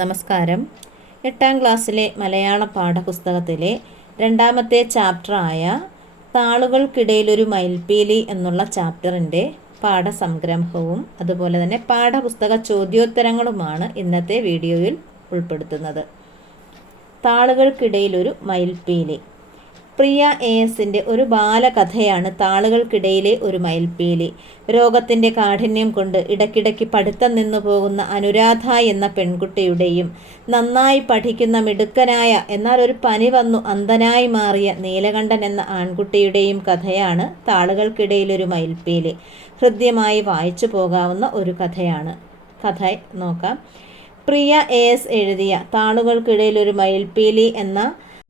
നമസ്കാരം. എട്ടാം ക്ലാസ്സിലെ മലയാള പാഠപുസ്തകത്തിലെ രണ്ടാമത്തെ ചാപ്റ്ററായ താളുകൾക്കിടയിലൊരു മയിൽപ്പീലി എന്നുള്ള ചാപ്റ്ററിന്റെ പാഠസംഗ്രഹവും അതുപോലെ തന്നെ പാഠപുസ്തക ചോദ്യോത്തരങ്ങളുമാണ് ഇന്നത്തെ വീഡിയോയിൽ ഉൾപ്പെടുത്തുന്നത്. താളുകൾക്കിടയിലൊരു മയിൽപ്പീലി. പ്രിയ എ എസിന്റെ ഒരു ബാലകഥയാണ് താളുകൾക്കിടയിലെ ഒരു മയിൽപ്പീലി. രോഗത്തിന്റെ കാഠിന്യം കൊണ്ട് ഇടയ്ക്കിടയ്ക്ക് പഠിത്തം നിന്നു പോകുന്ന അനുരാധ എന്ന പെൺകുട്ടിയുടെയും നന്നായി പഠിക്കുന്ന മിടുക്കനായ എന്നാൽ ഒരു പനി വന്നു അന്ധനായി മാറിയ നീലകണ്ഠൻ എന്ന ആൺകുട്ടിയുടെയും കഥയാണ് താളുകൾക്കിടയിലൊരു മയിൽപ്പീലി. ഹൃദ്യമായി വായിച്ചു പോകാവുന്ന ഒരു കഥയാണ്. കഥ നോക്കാം. പ്രിയ എ എസ് എഴുതിയ താളുകൾക്കിടയിലൊരു മയിൽപ്പീലി എന്ന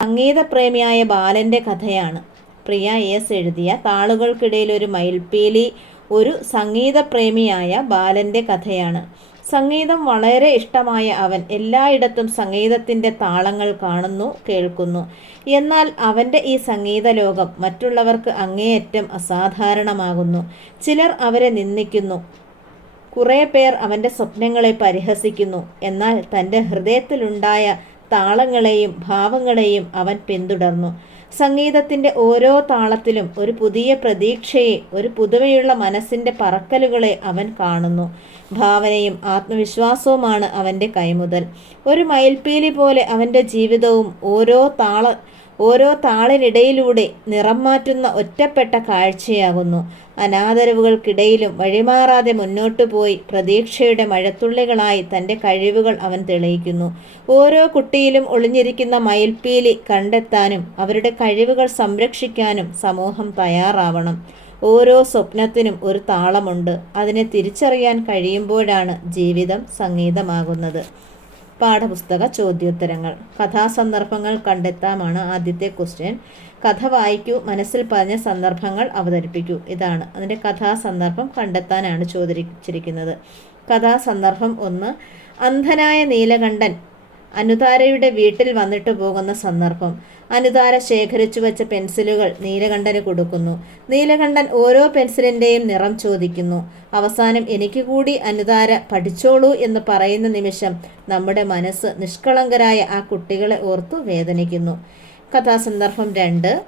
സംഗീതപ്രേമിയായ ബാലന്റെ കഥയാണ്. പ്രിയ എസ് എഴുതിയ താളുകൾക്കിടയിൽ ഒരു മയിൽപ്പീലി ഒരു സംഗീതപ്രേമിയായ ബാലന്റെ കഥയാണ്. സംഗീതം വളരെ ഇഷ്ടമായ അവൻ എല്ലായിടത്തും സംഗീതത്തിന്റെ താളങ്ങൾ കാണുന്നു കേൾക്കുന്നു. എന്നാൽ അവന്റെ ഈ സംഗീത ലോകം മറ്റുള്ളവർക്ക് അങ്ങേയറ്റം അസാധാരണമാകുന്നു. ചിലർ അവരെ നിന്ദിക്കുന്നു. കുറേ പേർ അവന്റെ സ്വപ്നങ്ങളെ പരിഹസിക്കുന്നു. എന്നാൽ തന്റെ ഹൃദയത്തിലുണ്ടായ താളങ്ങളെയും ഭാവങ്ങളെയും അവൻ പിന്തുടർന്നു. സംഗീതത്തിന്റെ ഓരോ താളത്തിലും ഒരു പുതിയ പ്രതീക്ഷയെ ഒരു പുതുമയുള്ള മനസ്സിന്റെ പറക്കലുകളെ അവൻ കാണുന്നു. ഭാവനയും ആത്മവിശ്വാസവുമാണ് അവന്റെ കൈമുതൽ. ഒരു മയിൽപ്പീലി പോലെ അവന്റെ ജീവിതവും ഓരോ താള ഓരോ താളിനിടയിലൂടെ നിറം മാറ്റുന്ന ഒറ്റപ്പെട്ട കാഴ്ചയാകുന്നു. അനാദരവുകൾക്കിടയിലും വഴിമാറാതെ മുന്നോട്ടു പോയി പ്രതീക്ഷയുടെ മഴത്തുള്ളികളായി തന്റെ കഴിവുകൾ അവൻ തെളിയിക്കുന്നു. ഓരോ കുട്ടിയിലും ഒളിഞ്ഞിരിക്കുന്ന മയിൽപ്പീലി കണ്ടെത്താനും അവരുടെ കഴിവുകൾ സംരക്ഷിക്കാനും സമൂഹം തയ്യാറാവണം. ഓരോ സ്വപ്നത്തിനും ഒരു താളമുണ്ട്. അതിനെ തിരിച്ചറിയാൻ കഴിയുമ്പോഴാണ് ജീവിതം സംഗീതമാകുന്നത്. പാഠപുസ്തക ചോദ്യോത്തരങ്ങൾ. കഥാസന്ദർഭങ്ങൾ കണ്ടെത്താമാണ് ആദ്യത്തെ ക്വസ്റ്റ്യൻ. കഥ വായിക്കൂ മനസ്സിൽ പറഞ്ഞ സന്ദർഭങ്ങൾ അവതരിപ്പിക്കൂ. ഇതാണ് അതിന്റെ കഥാസന്ദർഭം കണ്ടെത്താനാണ് ചോദിച്ചിരിക്കുന്നത്. കഥാസന്ദർഭം ഒന്ന്. അന്ധനായ നീലകണ്ഠൻ അനുതാരയുടെ വീട്ടിൽ വന്നിട്ട് പോകുന്ന സന്ദർഭം. അനുതാര ശേഖരിച്ചു വച്ച പെൻസിലുകൾ നീലകണ്ഠന് കൊടുക്കുന്നു. നീലകണ്ഠൻ ഓരോ പെൻസിലിന്റെയും നിറം ചോദിക്കുന്നു. അവസാനം എനിക്ക് കൂടി അനുതാര പഠിച്ചോളൂ എന്ന് പറയുന്ന നിമിഷം നമ്മുടെ മനസ്സ് നിഷ്കളങ്കരായ ആ കുട്ടികളെ ഓർത്തു വേദനിക്കുന്നു. കഥാസന്ദർഭം രണ്ട്.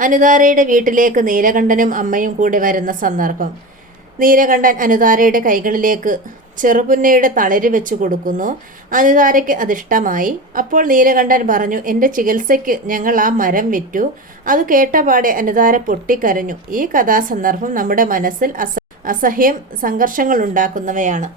അനുതാരയുടെ വീട്ടിലേക്ക് നീലകണ്ഠനും അമ്മയും കൂടി വരുന്ന സന്ദർഭം. നീലകണ്ഠൻ അനുതാരയുടെ കൈകളിലേക്ക് ചെറുപുന്നയുടെ തളരി വെച്ചു കൊടുക്കുന്നു. അനുതാരയ്ക്ക് അതിഷ്ടമായി അപ്പോൾ നീലകണ്ഠൻ പറഞ്ഞു എന്റെ ചികിത്സയ്ക്ക് ഞങ്ങൾ ആ മരം വിറ്റു. അത് കേട്ടപാടെ അനുതാര പൊട്ടിക്കരഞ്ഞു. ഈ കഥാസന്ദർഭം നമ്മുടെ മനസ്സിൽ അസ അസഹ്യം സംഘർഷങ്ങൾ ഉണ്ടാക്കുന്നവയാണ്.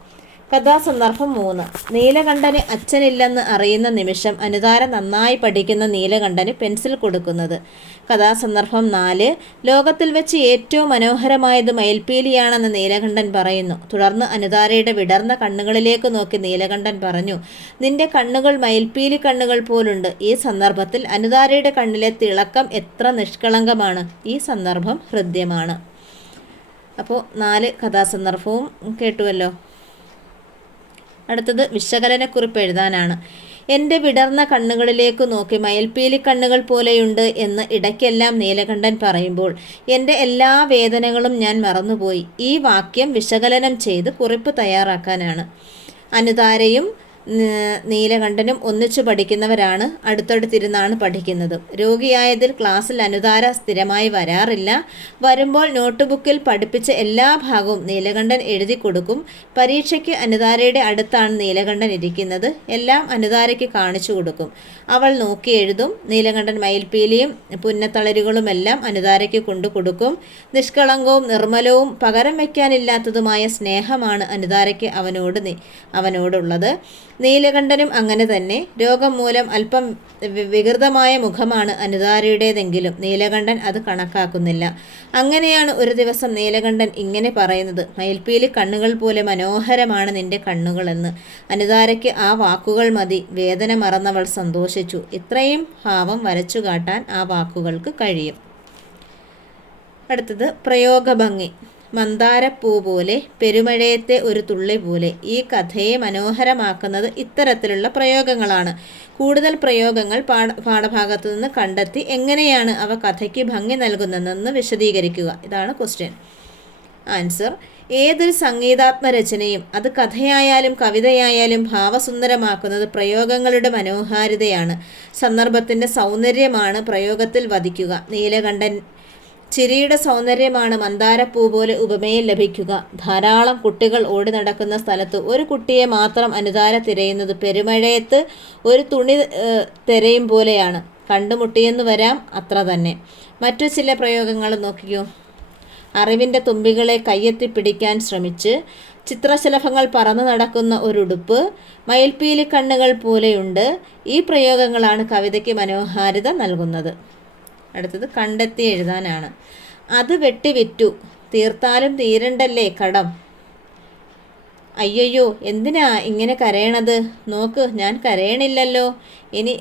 കഥാസന്ദർഭം മൂന്ന്. നീലകണ്ഠന് അച്ഛനില്ലെന്ന് അറിയുന്ന നിമിഷം അനുതാര നന്നായി പഠിക്കുന്ന നീലകണ്ഠന് പെൻസിൽ കൊടുക്കുന്നത്. കഥാസന്ദർഭം നാല്. ലോകത്തിൽ വെച്ച് ഏറ്റവും മനോഹരമായത് മയിൽപ്പീലിയാണെന്ന് നീലകണ്ഠൻ പറയുന്നു. തുടർന്ന് അനുതാരയുടെ വിടർന്ന കണ്ണുകളിലേക്ക് നോക്കി നീലകണ്ഠൻ പറഞ്ഞു നിന്റെ കണ്ണുകൾ മയിൽപ്പീലി കണ്ണുകൾ പോലുണ്ട്. ഈ സന്ദർഭത്തിൽ അനുതാരയുടെ കണ്ണിലെ തിളക്കം എത്ര നിഷ്കളങ്കമാണ്. ഈ സന്ദർഭം ഹൃദ്യമാണ്. അപ്പോൾ നാല് കഥാസന്ദർഭവും കേട്ടുവല്ലോ. അടുത്തത് വിശകലനക്കുറിപ്പ് എഴുതാനാണ്. എന്റെ വിടർന്ന കണ്ണുകളിലേക്ക് നോക്കി മയൽപ്പീലി കണ്ണുകൾ പോലെയുണ്ട് എന്ന് ഇടയ്ക്കെല്ലാം നീലകണ്ഠൻ പറയുമ്പോൾ എന്റെ എല്ലാ വേദനകളും ഞാൻ മറന്നുപോയി. ഈ വാക്യം വിശകലനം ചെയ്ത് കുറിപ്പ് തയ്യാറാക്കാനാണ്. അനുതാരയും നീലകണ്ഠനും ഒന്നിച്ചു പഠിക്കുന്നവരാണ് അടുത്തടുത്തിരുന്നാണ് പഠിക്കുന്നത്. രോഗിയായതിൽ ക്ലാസ്സിൽ അനുതാര സ്ഥിരമായി വരാറില്ല. വരുമ്പോൾ നോട്ട്ബുക്കിൽ പഠിപ്പിച്ച എല്ലാ ഭാഗവും നീലകണ്ഠൻ എഴുതി കൊടുക്കും. പരീക്ഷയ്ക്ക് അനുദാരയുടെ അടുത്താണ് നീലകണ്ഠൻ ഇരിക്കുന്നത്. എല്ലാം അനുതാരയ്ക്ക് കാണിച്ചു കൊടുക്കും. അവൾ നോക്കി എഴുതും. നീലകണ്ഠൻ മയിൽപ്പീലിയും പുന്നത്തളരുകളുമെല്ലാം അനുതാരയ്ക്ക് കൊണ്ടു കൊടുക്കും. നിഷ്കളങ്കവും നിർമ്മലവും പകരം വയ്ക്കാനില്ലാത്തതുമായ സ്നേഹമാണ് അനുതാരയ്ക്ക് അവനോട് അവനോടുള്ളത്. നീലകണ്ഠനും അങ്ങനെ തന്നെ. രോഗം മൂലം അല്പം വികൃതമായ മുഖമാണ് അനുതാരയുടേതെങ്കിലും. നീലകണ്ഠൻ അത് കണക്കാക്കുന്നില്ല. അങ്ങനെയാണ് ഒരു ദിവസം നീലകണ്ഠൻ ഇങ്ങനെ പറയുന്നത്. മയിൽപ്പീലി കണ്ണുകൾ പോലെ മനോഹരമാണ് നിന്റെ കണ്ണുകളെന്ന്. അനുദാരയ്ക്ക് ആ വാക്കുകൾ മതി. വേദന മറന്നവൾ സന്തോഷിച്ചു. ഇത്രയും ഭാവം വരച്ചു കാട്ടാൻ ആ വാക്കുകൾക്ക് കഴിയും. അടുത്തത് പ്രയോഗഭംഗി. മന്ദാരപ്പൂ പോലെ പെരുമഴയത്തെ ഒരു തുള്ളി പോലെ. ഈ കഥയെ മനോഹരമാക്കുന്നത് ഇത്തരത്തിലുള്ള പ്രയോഗങ്ങളാണ്. കൂടുതൽ പ്രയോഗങ്ങൾ പാഠ പാഠഭാഗത്തു നിന്ന് കണ്ടെത്തി എങ്ങനെയാണ് അവ കഥയ്ക്ക് ഭംഗി നൽകുന്നതെന്ന് വിശദീകരിക്കുക. ഇതാണ് ക്വസ്റ്റ്യൻ ആൻസർ ഏതൊരു സംഗീതാത്മ രചനയും അത് കഥയായാലും കവിതയായാലും ഭാവസുന്ദരമാക്കുന്നത് പ്രയോഗങ്ങളുടെ മനോഹാരിതയാണ്. സന്ദർഭത്തിന്റെ സൗന്ദര്യമാണ് പ്രയോഗത്തിൽ വധിക്കുക. നീലകണ്ഠൻ ചിരിയുടെ സൗന്ദര്യമാണ് മന്ദാരപ്പൂ പോലെ ഉപമയിൽ ലഭിക്കുക. ധാരാളം കുട്ടികൾ ഓടി നടക്കുന്ന സ്ഥലത്ത് ഒരു കുട്ടിയെ മാത്രം അനുതാര തിരയുന്നത് പെരുമഴയത്ത് ഒരു തുണി തിരയും പോലെയാണ്. കണ്ടുമുട്ടിയെന്ന് വരാം അത്ര തന്നെ. മറ്റു ചില പ്രയോഗങ്ങൾ നോക്കിയോ? അറിവിന്റെ തുമ്പികളെ കയ്യെത്തിപ്പിടിക്കാൻ ശ്രമിച്ച് ചിത്രശലഭങ്ങൾ പറന്നു നടക്കുന്ന ഒരുടുപ്പ് മയിൽപ്പീലി കണ്ണുകൾ പോലെയുണ്ട്. ഈ പ്രയോഗങ്ങളാണ് കവിതയ്ക്ക് മനോഹാരിത നൽകുന്നത്. അടുത്തത് കണ്ടെത്തി എഴുതാനാണ്. അത് വെട്ടി വിറ്റു തീർത്താലും തീരണ്ടല്ലേ കടം? അയ്യയ്യോ എന്തിനാ ഇങ്ങനെ കരയണത്? നോക്ക് ഞാൻ കരയണില്ലല്ലോ. ഇനി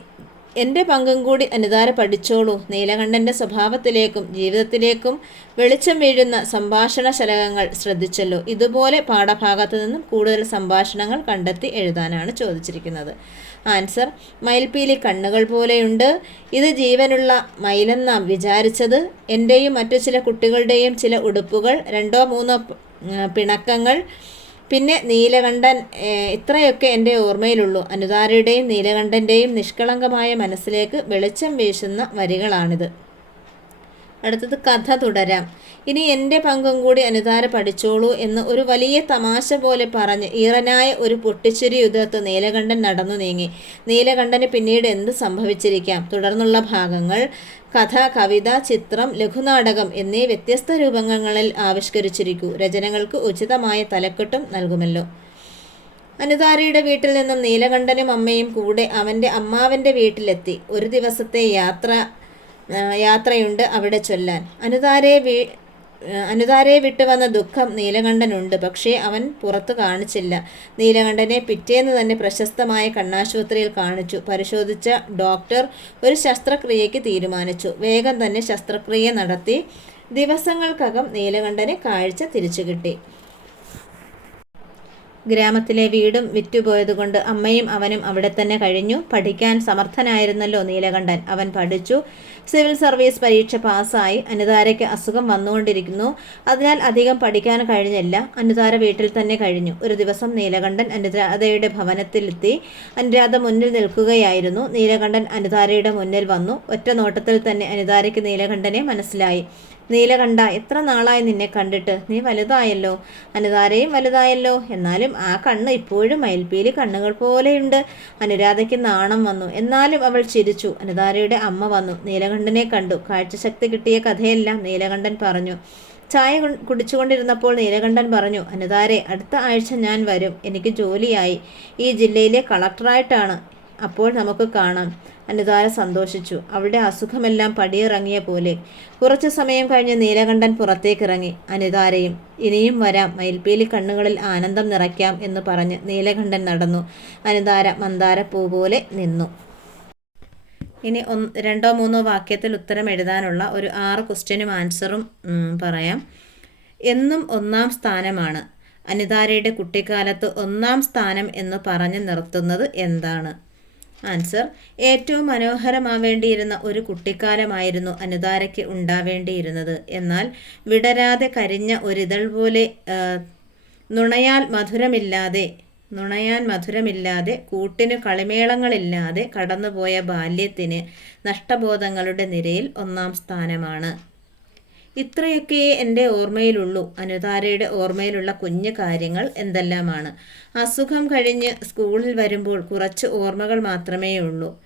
എന്റെ പങ്കും കൂടി അനുതാര പഠിച്ചോളൂ. നീലകണ്ഠന്റെ സ്വഭാവത്തിലേക്കും ജീവിതത്തിലേക്കും വെളിച്ചം വീഴുന്ന സംഭാഷണ ശലകങ്ങൾ ശ്രദ്ധിച്ചല്ലോ. ഇതുപോലെ പാഠഭാഗത്തു നിന്നും കൂടുതൽ സംഭാഷണങ്ങൾ കണ്ടെത്തി എഴുതാനാണ് ചോദിച്ചിരിക്കുന്നത്. ആൻസർ മയിൽപ്പീലി കണ്ണുകൾ പോലെയുണ്ട്. ഇത് ജീവനുള്ള മയിലെന്നാം വിചാരിച്ചത്. എന്റെയും മറ്റു ചില കുട്ടികളുടെയും ചില ഉടുപ്പുകൾ രണ്ടോ മൂന്നോ പിണക്കങ്ങൾ പിന്നെ നീലകണ്ഠൻ ഇത്രയൊക്കെ എന്റെ ഓർമ്മയിലുള്ളൂ. അനുതാരയുടെയും നീലകണ്ഠന്റെയും നിഷ്കളങ്കമായ മനസ്സിലേക്ക് വെളിച്ചം വീശുന്ന വരികളാണിത്. അടുത്തത് കഥ തുടരാം. ഇനി എന്റെ പങ്കും കൂടി അനുതാര പഠിച്ചോളൂ എന്ന് ഒരു വലിയ തമാശ പോലെ പറഞ്ഞ് ഈറനായ ഒരു പൊട്ടിച്ചിരി യുദ്ധത്ത് നീലകണ്ഠൻ നടന്നു നീങ്ങി. നീലകണ്ഠന് പിന്നീട് എന്ത് സംഭവിച്ചിരിക്കാം? തുടർന്നുള്ള ഭാഗങ്ങൾ കഥ കവിത ചിത്രം ലഘുനാടകം എന്നീ വ്യത്യസ്ത രൂപങ്ങളിൽ ആവിഷ്കരിച്ചിരിക്കൂ. രചനകൾക്ക് ഉചിതമായ തലക്കെട്ടും നൽകുമല്ലോ. അനുതാരയുടെ വീട്ടിൽ നിന്നും നീലകണ്ഠനും അമ്മയും കൂടെ അവന്റെ അമ്മാവന്റെ വീട്ടിലെത്തി. ഒരു ദിവസത്തെ യാത്ര യാത്രയുണ്ട് അവിടെ ചൊല്ലാൻ. അനുതാരയെ വീ വിട്ടു വന്ന ദുഃഖം നീലകണ്ഠനുണ്ട്. പക്ഷേ അവൻ പുറത്തു കാണിച്ചില്ല. നീലകണ്ഠനെ പിറ്റേന്ന് തന്നെ പ്രശസ്തമായ കണ്ണാശുപത്രിയിൽ കാണിച്ചു. പരിശോധിച്ച ഡോക്ടർ ഒരു ശസ്ത്രക്രിയയ്ക്ക് തീരുമാനിച്ചു. വേഗം തന്നെ ശസ്ത്രക്രിയ നടത്തി. ദിവസങ്ങൾക്കകം നീലകണ്ഠനെ കാഴ്ച തിരിച്ചു കിട്ടി. ഗ്രാമത്തിലെ വീടും വിറ്റുപോയതുകൊണ്ട് അമ്മയും അവനും അവിടെ തന്നെ കഴിഞ്ഞു. പഠിക്കാൻ സമർത്ഥനായിരുന്നല്ലോ നീലകണ്ഠൻ. അവൻ പഠിച്ചു. സിവിൽ സർവീസ് പരീക്ഷ പാസ്സായി. അനുതാരയ്ക്ക് അസുഖം വന്നുകൊണ്ടിരിക്കുന്നു. അതിനാൽ അധികം പഠിക്കാൻ കഴിഞ്ഞില്ല. അനുതാര വീട്ടിൽ തന്നെ കഴിഞ്ഞു. ഒരു ദിവസം നീലകണ്ഠൻ അനുരാധയുടെ ഭവനത്തിലെത്തി. അനുരാധ മുന്നിൽ നിൽക്കുകയായിരുന്നു. നീലകണ്ഠൻ അനുതാരയുടെ മുന്നിൽ വന്നു. ഒറ്റ നോട്ടത്തിൽ തന്നെ അനുതാരയ്ക്ക് നീലകണ്ഠനെ മനസ്സിലായി. നീലകണ്ഠ എത്ര നാളായി നിന്നെ കണ്ടിട്ട്? നീ വലുതായല്ലോ. അനുതാരയും വലുതായല്ലോ. എന്നാലും ആ കണ്ണ് ഇപ്പോഴും മയിൽപ്പീലി കണ്ണുകൾ പോലെയുണ്ട് അനുരാധയ്ക്ക് നാണം വന്നു. എന്നാലും അവൾ ചിരിച്ചു. അനുതാരയുടെ അമ്മ വന്നു. നീലകണ്ഠനെ കണ്ടു. കാഴ്ചശക്തി കിട്ടിയ കഥയെല്ലാം നീലകണ്ഠൻ പറഞ്ഞു. ചായ കുടിച്ചുകൊണ്ടിരുന്നപ്പോൾ നീലകണ്ഠൻ പറഞ്ഞു അനുതാരെ അടുത്ത ആഴ്ച ഞാൻ വരും. എനിക്ക് ജോലിയായി. ഈ ജില്ലയിലെ കളക്ടറായിട്ടാണ്. അപ്പോൾ നമുക്ക് കാണാം. അനുതാര സന്തോഷിച്ചു. അവളുടെ അസുഖമെല്ലാം പടിയിറങ്ങിയ പോലെ. കുറച്ചു സമയം കഴിഞ്ഞ് നീലകണ്ഠൻ പുറത്തേക്കിറങ്ങി. അനുതാരയും ഇനിയും വരാം. മയിൽപ്പീലി കണ്ണുകളിൽ ആനന്ദം നിറയ്ക്കാം എന്ന് പറഞ്ഞ് നീലകണ്ഠൻ നടന്നു. അനുതാര മന്ദാരപ്പൂ പോലെ നിന്നു. ഇനി ഒന്ന് രണ്ടോ മൂന്നോ വാക്യത്തിൽ ഉത്തരം എഴുതാനുള്ള ഒരു ആറ് ക്വസ്റ്റ്യനും ആൻസറും പറയാം. എന്നും ഒന്നാം സ്ഥാനമാണ്. അനിതാരയുടെ കുട്ടിക്കാലത്ത് ഒന്നാം സ്ഥാനം എന്ന് പറഞ്ഞു നിർത്തുന്നത് എന്താണ്? ആൻസർ ഏറ്റവും മനോഹരമാവേണ്ടിയിരുന്ന ഒരു കുട്ടിക്കാലമായിരുന്നു അനുതാരയ്ക്ക് ഉണ്ടാവേണ്ടിയിരുന്നത്. എന്നാൽ വിടരാതെ കരിഞ്ഞ ഒരിതൾ പോലെ നുണയാൽ മധുരമില്ലാതെ നുണയാൻ മധുരമില്ലാതെ കൂട്ടിന് കളിമേളങ്ങളില്ലാതെ കടന്നുപോയ ബാല്യത്തിന് നഷ്ടബോധങ്ങളുടെ നിരയിൽ ഒന്നാം സ്ഥാനമാണ്. ഇത്രയൊക്കെ എന്റെ ഓർമ്മയിലുള്ളൂ. അനുതാരയുടെ ഓർമ്മയിലുള്ള കുഞ്ഞു കാര്യങ്ങൾ എന്തെല്ലാമാണ്? അസുഖം കഴിഞ്ഞ് സ്കൂളിൽ വരുമ്പോൾ കുറച്ച് ഓർമ്മകൾ മാത്രമേ ഉള്ളൂ.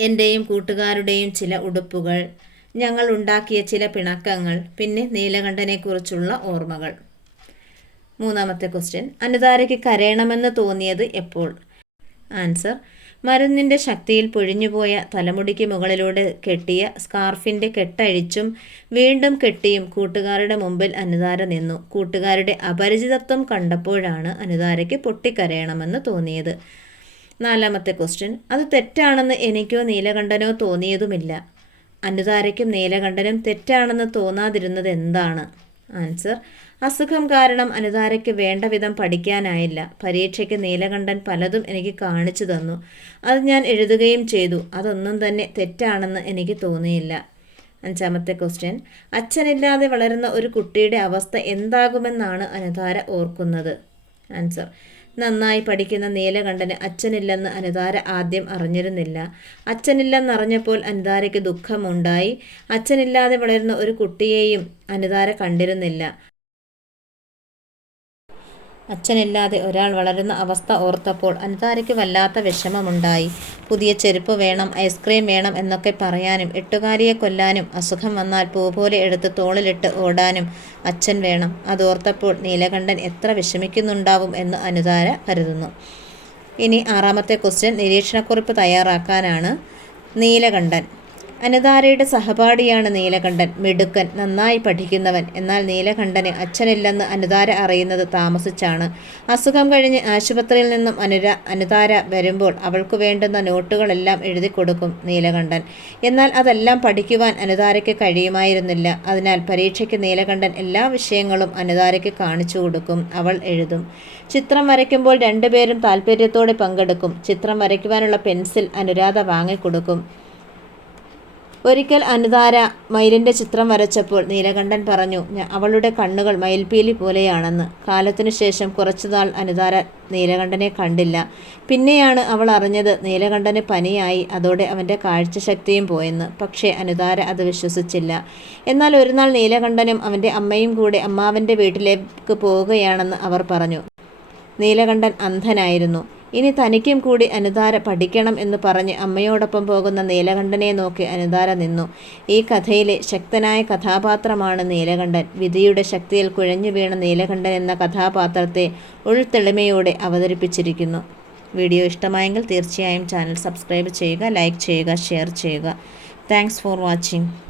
എന്റെയും കൂട്ടുകാരുടെയും ചില ഉടുപ്പുകൾ ഞങ്ങൾ ഉണ്ടാക്കിയ ചില പിണക്കങ്ങൾ പിന്നെ നീലകണ്ഠനെക്കുറിച്ചുള്ള ഓർമ്മകൾ. മൂന്നാമത്തെ ക്വസ്റ്റ്യൻ അനുതാരയ്ക്ക് കരയണമെന്ന് തോന്നിയത് എപ്പോൾ? ആൻസർ. മരുന്നിന്റെ ശക്തിയിൽ പൊഴിഞ്ഞുപോയ തലമുടിക്ക് മുകളിലൂടെ കെട്ടിയ സ്കാർഫിന്റെ കെട്ടഴിച്ചും വീണ്ടും കെട്ടിയും കൂട്ടുകാരുടെ മുമ്പിൽ അനുതാര നിന്നു. കൂട്ടുകാരുടെ അപരിചിതത്വം കണ്ടപ്പോഴാണ് അനുതാരയ്ക്ക് പൊട്ടിക്കരയണമെന്ന് തോന്നിയത്. നാലാമത്തെ ക്വസ്റ്റ്യൻ അത് തെറ്റാണെന്ന് എനിക്കോ നീലകണ്ഠനോ തോന്നിയതുമില്ല അനുതാരയ്ക്കും നീലകണ്ഠനും തെറ്റാണെന്ന് തോന്നാതിരുന്നത് എന്താണ്? ആൻസർ. അസുഖം കാരണം അനുതാരയ്ക്ക് വേണ്ട വിധം പഠിക്കാനായില്ല. പരീക്ഷയ്ക്ക് നീലകണ്ഠൻ പലതും എനിക്ക് കാണിച്ചു തന്നു. അത് ഞാൻ എഴുതുകയും ചെയ്തു. അതൊന്നും തന്നെ തെറ്റാണെന്ന് എനിക്ക് തോന്നിയില്ല. അഞ്ചാമത്തെ ക്വസ്റ്റ്യൻ. അച്ഛനില്ലാതെ വളരുന്ന ഒരു കുട്ടിയുടെ അവസ്ഥ എന്താകുമെന്നാണ് അനുതാര ഓർക്കുന്നത്. ആൻസർ. നന്നായി പഠിക്കുന്ന നീലകണ്ഠന് അച്ഛനില്ലെന്ന് അനുതാര ആദ്യം അറിഞ്ഞിരുന്നില്ല. അച്ഛനില്ലെന്നറിഞ്ഞപ്പോൾ അനുതാരയ്ക്ക് ദുഃഖമുണ്ടായി. അച്ഛനില്ലാതെ വളരുന്ന ഒരു കുട്ടിയെയും അനുതാര കണ്ടിരുന്നില്ല. അച്ഛനില്ലാതെ ഒരാൾ വളരുന്ന അവസ്ഥ ഓർത്തപ്പോൾ അനിതാരയ്ക്ക് വല്ലാത്ത വിഷമമുണ്ടായി. പുതിയ ചെരുപ്പ് വേണം ഐസ്ക്രീം വേണം എന്നൊക്കെ പറയാനും എട്ടുകാരിയെ കൊല്ലാനും അസുഖം വന്നാൽ പൂ പോലെ എടുത്ത് തോളിലിട്ട് ഓടാനും അച്ഛൻ വേണം. അതോർത്തപ്പോൾ നീലകണ്ഠൻ എത്ര വിഷമിക്കുന്നുണ്ടാവും എന്ന് അനുതാര കരുതുന്നു. ഇനി ആറാമത്തെ ക്വസ്റ്റ്യൻ നിരീക്ഷണക്കുറിപ്പ് തയ്യാറാക്കാനാണ് നീലകണ്ഠൻ. അനതാരയുടെ സഹപാഠിയാണ് നീലകണ്ഠൻ. മിടുക്കൻ നന്നായി പഠിക്കുന്നവൻ. എന്നാൽ നീലകണ്ഠന് അച്ഛനില്ലെന്ന് അനുതാര അറിയുന്നത് താമസിച്ചാണ്. അസുഖം കഴിഞ്ഞ് ആശുപത്രിയിൽ നിന്നും അനുര അനുതാര വരുമ്പോൾ അവൾക്ക് വേണ്ടുന്ന നോട്ടുകളെല്ലാം എഴുതി കൊടുക്കും നീലകണ്ഠൻ. എന്നാൽ അതെല്ലാം പഠിക്കുവാൻ അനുതാരയ്ക്ക് കഴിയുമായിരുന്നില്ല. അതിനാൽ പരീക്ഷയ്ക്ക് നീലകണ്ഠൻ എല്ലാ വിഷയങ്ങളും അനുതാരയ്ക്ക് കാണിച്ചു കൊടുക്കും. അവൾ എഴുതും. ചിത്രം വരയ്ക്കുമ്പോൾ രണ്ടുപേരും താല്പര്യത്തോടെ പങ്കെടുക്കും. ചിത്രം വരയ്ക്കുവാനുള്ള പെൻസിൽ അനുരാധ വാങ്ങിക്കൊടുക്കും. ഒരിക്കൽ അനുതാര മയിലിന്റെ ചിത്രം വരച്ചപ്പോൾ നീലകണ്ഠൻ പറഞ്ഞു അവളുടെ കണ്ണുകൾ മയിൽപീലി പോലെയാണെന്ന്. കാലത്തിനു ശേഷം കുറച്ചുനാൾ അനുതാര നീലകണ്ഠനെ കണ്ടില്ല. പിന്നെയാണ് അവൾ അറിഞ്ഞത് നീലകണ്ഠന് പനിയായി. അതോടെ അവന്റെ കാഴ്ചശക്തിയും പോയെന്ന്. പക്ഷേ അനുതാര അത് വിശ്വസിച്ചില്ല. എന്നാൽ ഒരു നാൾ നീലകണ്ഠനും അവന്റെ അമ്മയും കൂടെ അമ്മാവന്റെ വീട്ടിലേക്ക് പോവുകയാണെന്ന് അവർ പറഞ്ഞു. നീലകണ്ഠൻ അന്ധനായിരുന്നു. ഇനി തനിക്കും കൂടി അനുതാര പഠിക്കണം എന്ന് പറഞ്ഞ് അമ്മയോടൊപ്പം പോകുന്ന നീലകണ്ഠനെ നോക്കി അനുതാര നിന്നു. ഈ കഥയിലെ ശക്തനായ കഥാപാത്രമാണ് നീലകണ്ഠൻ. വിധിയുടെ ശക്തിയിൽ കുഴഞ്ഞു വീണ നീലകണ്ഠൻ എന്ന കഥാപാത്രത്തെ ഉൾത്തെളിമയോടെ അവതരിപ്പിച്ചിരിക്കുന്നു. വീഡിയോ ഇഷ്ടമായെങ്കിൽ തീർച്ചയായും ചാനൽ സബ്സ്ക്രൈബ് ചെയ്യുക ലൈക്ക് ചെയ്യുക ഷെയർ ചെയ്യുക. Thanks for watching.